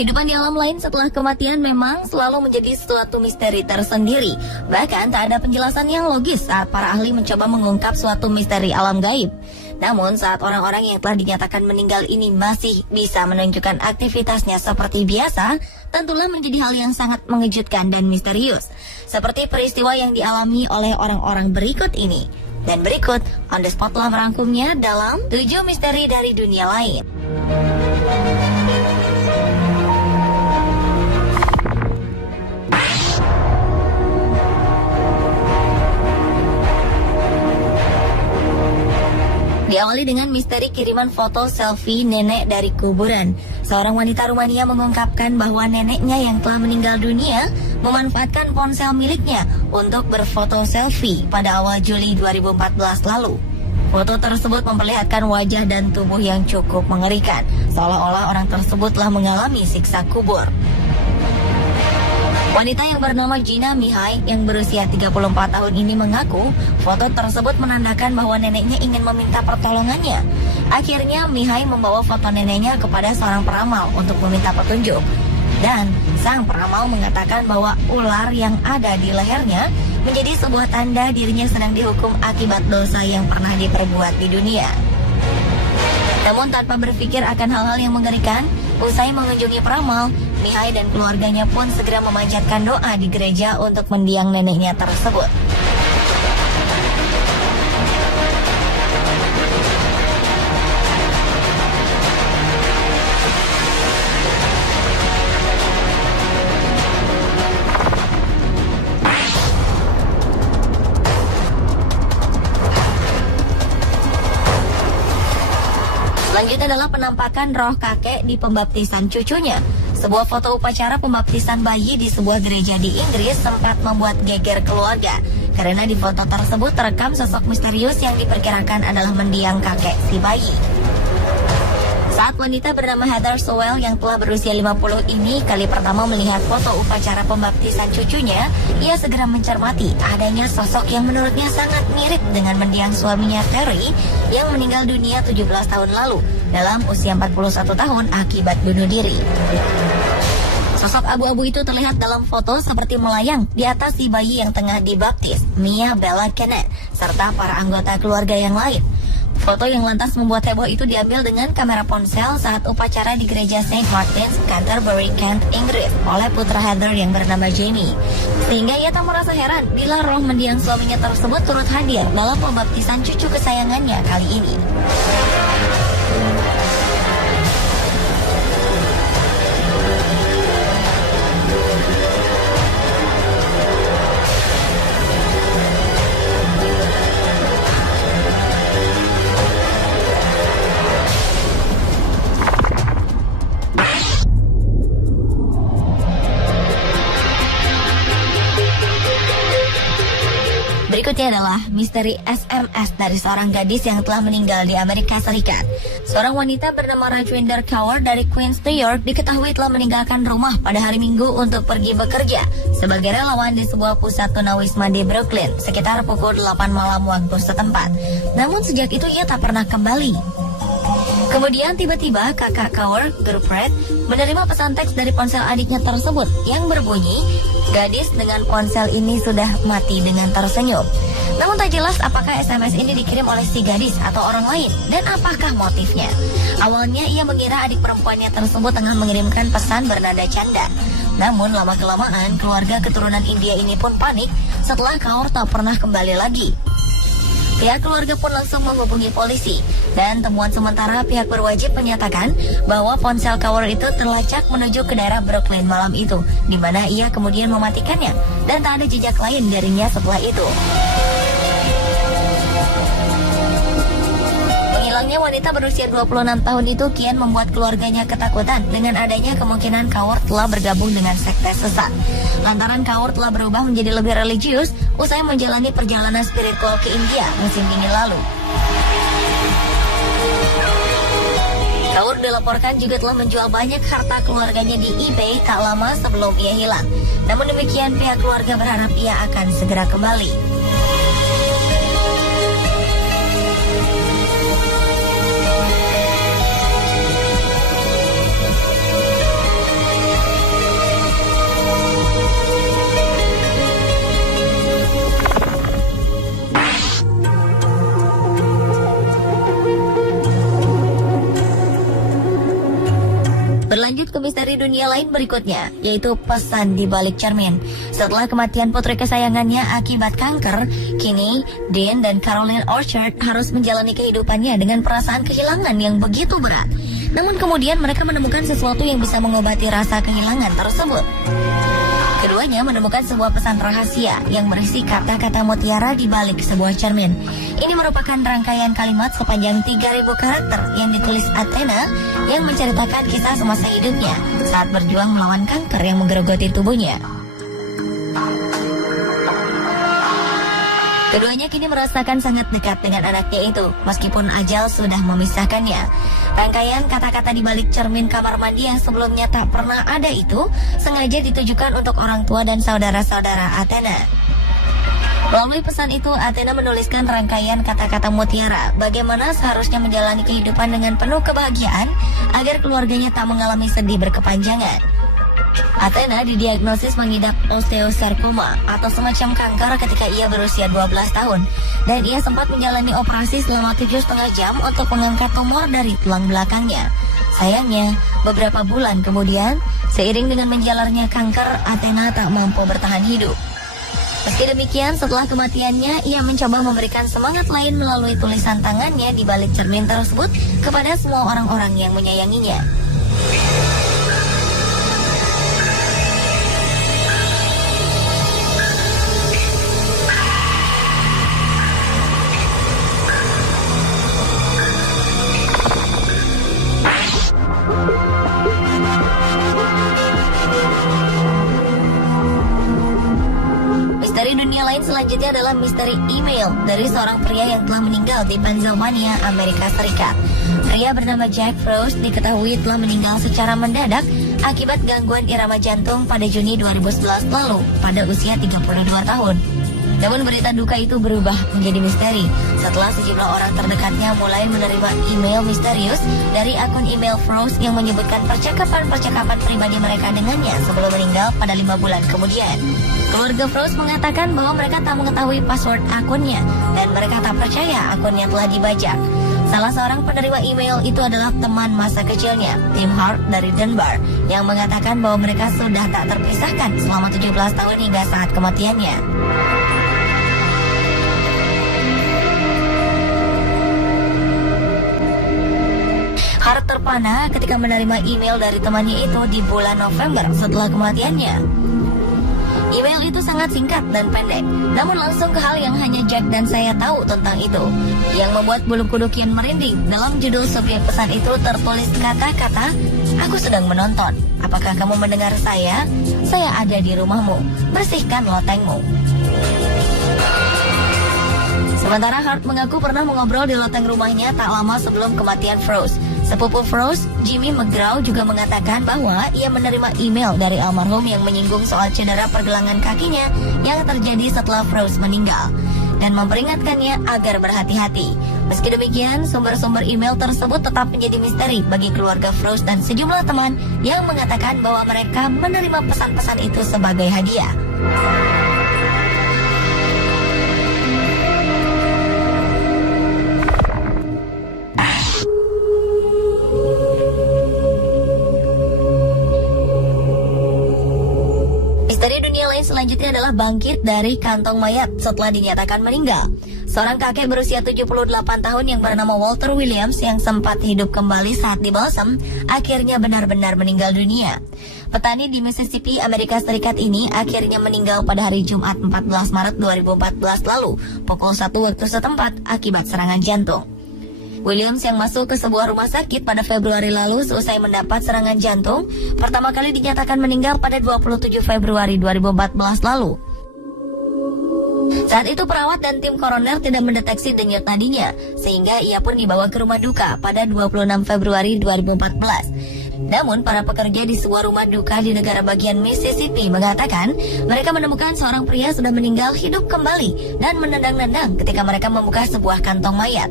Kehidupan di alam lain setelah kematian memang selalu menjadi suatu misteri tersendiri. Bahkan tak ada penjelasan yang logis saat para ahli mencoba mengungkap suatu misteri alam gaib. Namun saat orang-orang yang telah dinyatakan meninggal ini masih bisa menunjukkan aktivitasnya seperti biasa, tentulah menjadi hal yang sangat mengejutkan dan misterius. Seperti peristiwa yang dialami oleh orang-orang berikut ini. Dan berikut, On The Spot telah merangkumnya dalam 7 misteri dari dunia lain. Diawali dengan misteri kiriman foto selfie nenek dari kuburan. Seorang wanita Rumania mengungkapkan bahwa neneknya yang telah meninggal dunia memanfaatkan ponsel miliknya untuk berfoto selfie pada awal Juli 2014 lalu. Foto tersebut memperlihatkan wajah dan tubuh yang cukup mengerikan, seolah-olah orang tersebut telah mengalami siksa kubur. Wanita yang bernama Gina Mihai yang berusia 34 tahun ini mengaku foto tersebut menandakan bahwa neneknya ingin meminta pertolongannya. Akhirnya Mihai membawa foto neneknya kepada seorang peramal untuk meminta petunjuk. Dan sang peramal mengatakan bahwa ular yang ada di lehernya menjadi sebuah tanda dirinya sedang dihukum akibat dosa yang pernah diperbuat di dunia. Namun tanpa berpikir akan hal-hal yang mengerikan, usai mengunjungi peramal, Mihai dan keluarganya pun segera memanjatkan doa di gereja untuk mendiang neneknya tersebut. Selanjutnya adalah penampakan roh kakek di pembaptisan cucunya. Sebuah foto upacara pembaptisan bayi di sebuah gereja di Inggris sempat membuat geger keluarga. Karena di foto tersebut terekam sosok misterius yang diperkirakan adalah mendiang kakek si bayi. Saat wanita bernama Heather Sowell yang telah berusia 50 ini kali pertama melihat foto upacara pembaptisan cucunya, ia segera mencermati adanya sosok yang menurutnya sangat mirip dengan mendiang suaminya Terry yang meninggal dunia 17 tahun lalu dalam usia 41 tahun akibat bunuh diri. Sosok abu-abu itu terlihat dalam foto seperti melayang di atas si bayi yang tengah dibaptis, Mia Bella Kenneth, serta para anggota keluarga yang lain. Foto yang lantas membuat heboh itu diambil dengan kamera ponsel saat upacara di gereja St. Martin's, Canterbury, Kent, Inggris oleh putra Heather yang bernama Jamie. Sehingga ia tak merasa heran bila roh mendiang suaminya tersebut turut hadir dalam pembaptisan cucu kesayangannya kali ini. Berikutnya adalah misteri SMS dari seorang gadis yang telah meninggal di Amerika Serikat. Seorang wanita bernama Rajwinder Kaur dari Queens, New York diketahui telah meninggalkan rumah pada hari Minggu untuk pergi bekerja sebagai relawan di sebuah pusat tunawisma di Brooklyn sekitar pukul 8 malam waktu setempat. Namun sejak itu ia tak pernah kembali. Kemudian tiba-tiba kakak Kaur, Gurpreet, menerima pesan teks dari ponsel adiknya tersebut yang berbunyi, gadis dengan ponsel ini sudah mati dengan tersenyum. Namun tak jelas apakah SMS ini dikirim oleh si gadis atau orang lain dan apakah motifnya. Awalnya ia mengira adik perempuannya tersebut tengah mengirimkan pesan bernada canda. Namun lama-kelamaan keluarga keturunan India ini pun panik setelah Kaur tak pernah kembali lagi. Pihak keluarga pun langsung menghubungi polisi dan temuan sementara pihak berwajib menyatakan bahwa ponsel Kaur itu terlacak menuju ke daerah Brooklyn malam itu, di mana ia kemudian mematikannya dan tak ada jejak lain darinya setelah itu. Hilangnya wanita berusia 26 tahun itu kian membuat keluarganya ketakutan dengan adanya kemungkinan Kaur telah bergabung dengan sekte sesat. Lantaran Kaur telah berubah menjadi lebih religius usai menjalani perjalanan spiritual ke India musim dingin lalu. Kaur dilaporkan juga telah menjual banyak harta keluarganya di eBay tak lama sebelum ia hilang. Namun demikian pihak keluarga berharap ia akan segera kembali. misteri dunia lain berikutnya, yaitu pesan di balik cermin. Setelah kematian putri kesayangannya akibat kanker, kini Dean dan Caroline Orchard harus menjalani kehidupannya dengan perasaan kehilangan yang begitu berat. Namun kemudian mereka menemukan sesuatu yang bisa mengobati rasa kehilangan tersebut. Keduanya menemukan sebuah pesan rahasia yang berisi kata-kata mutiara di balik sebuah cermin. Ini merupakan rangkaian kalimat sepanjang 3.000 karakter yang ditulis Athena yang menceritakan kisah semasa hidupnya saat berjuang melawan kanker yang menggerogoti tubuhnya. Keduanya kini merasakan sangat dekat dengan anaknya itu, meskipun ajal sudah memisahkannya. Rangkaian kata-kata di balik cermin kamar mandi yang sebelumnya tak pernah ada itu sengaja ditujukan untuk orang tua dan saudara-saudara Athena. Melalui pesan itu, Athena menuliskan rangkaian kata-kata mutiara, bagaimana seharusnya menjalani kehidupan dengan penuh kebahagiaan agar keluarganya tak mengalami sedih berkepanjangan. Athena didiagnosis mengidap osteosarkoma atau semacam kanker ketika ia berusia 12 tahun dan ia sempat menjalani operasi selama 7,5 jam untuk mengangkat tumor dari tulang belakangnya. Sayangnya, beberapa bulan kemudian, seiring dengan menjalarnya kanker, Athena tak mampu bertahan hidup. Meski demikian, setelah kematiannya, ia mencoba memberikan semangat lain melalui tulisan tangannya di balik cermin tersebut kepada semua orang-orang yang menyayanginya. Misteri dunia lain selanjutnya adalah misteri email dari seorang pria yang telah meninggal di Pennsylvania, Amerika Serikat. Pria bernama Jack Frost diketahui telah meninggal secara mendadak akibat gangguan irama jantung pada Juni 2011 lalu pada usia 32 tahun. Namun berita duka itu berubah menjadi misteri setelah sejumlah orang terdekatnya mulai menerima email misterius dari akun email Frost yang menyebutkan percakapan-percakapan pribadi mereka dengannya sebelum meninggal pada 5 bulan kemudian. Keluarga Frost mengatakan bahwa mereka tak mengetahui password akunnya dan mereka tak percaya akunnya telah dibajak. Salah seorang penerima email itu adalah teman masa kecilnya, Tim Hart dari Dunbar, yang mengatakan bahwa mereka sudah tak terpisahkan selama 17 tahun hingga saat kematiannya. Hart terpana ketika menerima email dari temannya itu di bulan November setelah kematiannya. Email itu sangat singkat dan pendek, namun langsung ke hal yang hanya Jack dan saya tahu tentang itu. Yang membuat bulu kuduk kian merinding, dalam judul subjek pesan itu tertulis kata-kata, "Aku sedang menonton. Apakah kamu mendengar saya? Saya ada di rumahmu. Bersihkan lotengmu." Sementara Hart mengaku pernah mengobrol di loteng rumahnya tak lama sebelum kematian Frost. Sepupu Frost, Jimmy McGraw, juga mengatakan bahwa ia menerima email dari almarhum yang menyinggung soal cedera pergelangan kakinya yang terjadi setelah Frost meninggal dan memperingatkannya agar berhati-hati. Meski demikian, sumber-sumber email tersebut tetap menjadi misteri bagi keluarga Frost dan sejumlah teman yang mengatakan bahwa mereka menerima pesan-pesan itu sebagai hadiah. Misteri dunia lain selanjutnya adalah bangkit dari kantong mayat setelah dinyatakan meninggal. Seorang kakek berusia 78 tahun yang bernama Walter Williams yang sempat hidup kembali saat di Balsam akhirnya benar-benar meninggal dunia. Petani di Mississippi, Amerika Serikat ini akhirnya meninggal pada hari Jumat 14 Maret 2014 lalu, pukul 1 waktu setempat akibat serangan jantung. Williams yang masuk ke sebuah rumah sakit pada Februari lalu seusai mendapat serangan jantung, pertama kali dinyatakan meninggal pada 27 Februari 2014 lalu. Saat itu perawat dan tim koroner tidak mendeteksi denyut nadinya, sehingga ia pun dibawa ke rumah duka pada 26 Februari 2014. Namun, para pekerja di sebuah rumah duka di negara bagian Mississippi mengatakan mereka menemukan seorang pria sudah meninggal hidup kembali dan menendang-nendang ketika mereka membuka sebuah kantong mayat.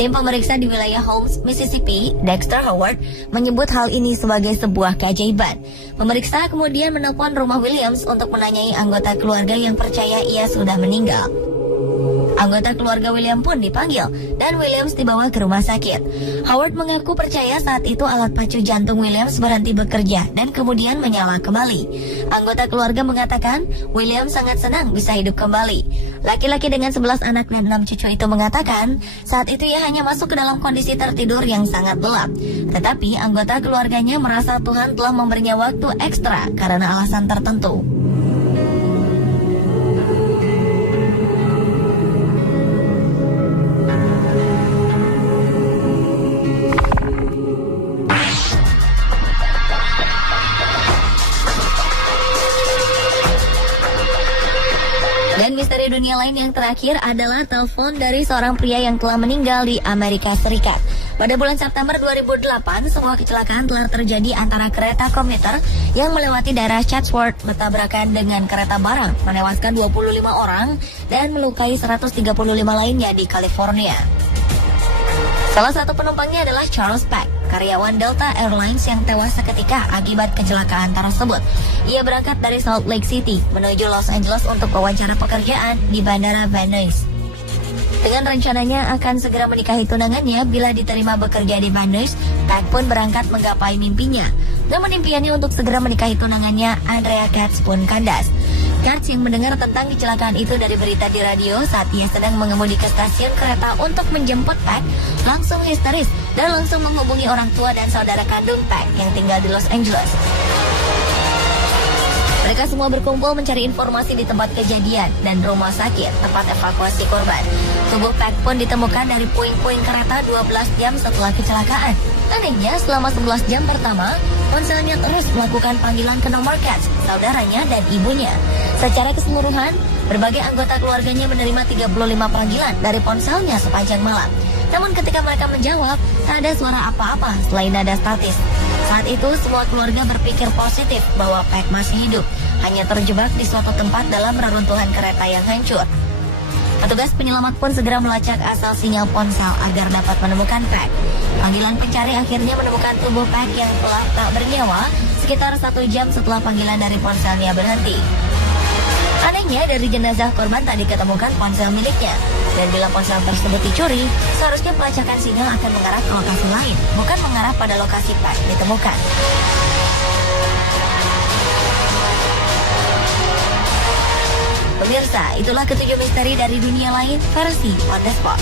Tim pemeriksa di wilayah Holmes, Mississippi, Dexter Howard, menyebut hal ini sebagai sebuah keajaiban. Pemeriksa kemudian menelpon rumah Williams untuk menanyai anggota keluarga yang percaya ia sudah meninggal. Anggota keluarga William pun dipanggil dan Williams dibawa ke rumah sakit. Howard mengaku percaya saat itu alat pacu jantung Williams berhenti bekerja dan kemudian menyala kembali. Anggota keluarga mengatakan Williams sangat senang bisa hidup kembali. Laki-laki dengan 11 anak dan 6 cucu itu mengatakan saat itu ia hanya masuk ke dalam kondisi tertidur yang sangat gelap. Tetapi anggota keluarganya merasa Tuhan telah memberinya waktu ekstra karena alasan tertentu. Dan misteri dunia lain yang terakhir adalah telepon dari seorang pria yang telah meninggal di Amerika Serikat. Pada bulan September 2008, sebuah kecelakaan telah terjadi antara kereta komuter yang melewati daerah Chatsworth bertabrakan dengan kereta barang, menewaskan 25 orang dan melukai 135 lainnya di California. Salah satu penumpangnya adalah Charles Peck, karyawan Delta Airlines yang tewas seketika akibat kecelakaan tersebut. Ia berangkat dari Salt Lake City menuju Los Angeles untuk wawancara pekerjaan di Bandara Van Nuys. Dengan rencananya akan segera menikahi tunangannya bila diterima bekerja di Van Nuys, Peck pun berangkat menggapai mimpinya. Namun impiannya untuk segera menikahi tunangannya, Andrea Katz, pun kandas. Katz yang mendengar tentang kecelakaan itu dari berita di radio saat ia sedang mengemudi ke stasiun kereta untuk menjemput Peck, langsung histeris dan langsung menghubungi orang tua dan saudara kandung Peck yang tinggal di Los Angeles. Mereka semua berkumpul mencari informasi di tempat kejadian dan rumah sakit tempat evakuasi korban. Tubuh Peck pun ditemukan dari puing-puing kereta 12 jam setelah kecelakaan. Anehnya, selama 11 jam pertama, ponselnya terus melakukan panggilan ke nomor Katz, saudaranya dan ibunya. Secara keseluruhan, berbagai anggota keluarganya menerima 35 panggilan dari ponselnya sepanjang malam. Namun ketika mereka menjawab, tak ada suara apa-apa selain nada statis. Saat itu, semua keluarga berpikir positif bahwa Peck masih hidup, hanya terjebak di suatu tempat dalam reruntuhan kereta yang hancur. Petugas penyelamat pun segera melacak asal sinyal ponsel agar dapat menemukan Peck. Panggilan pencari akhirnya menemukan tubuh Peck yang telah tak bernyawa sekitar 1 jam setelah panggilan dari ponselnya berhenti. Anehnya, dari jenazah korban tak diketemukan ponsel miliknya. Dan bila ponsel tersebut dicuri, seharusnya pelacakan sinyal akan mengarah ke lokasi lain, bukan mengarah pada lokasi Peck ditemukan. Pemirsa, itulah ketujuh misteri dari dunia lain versi On The Spot.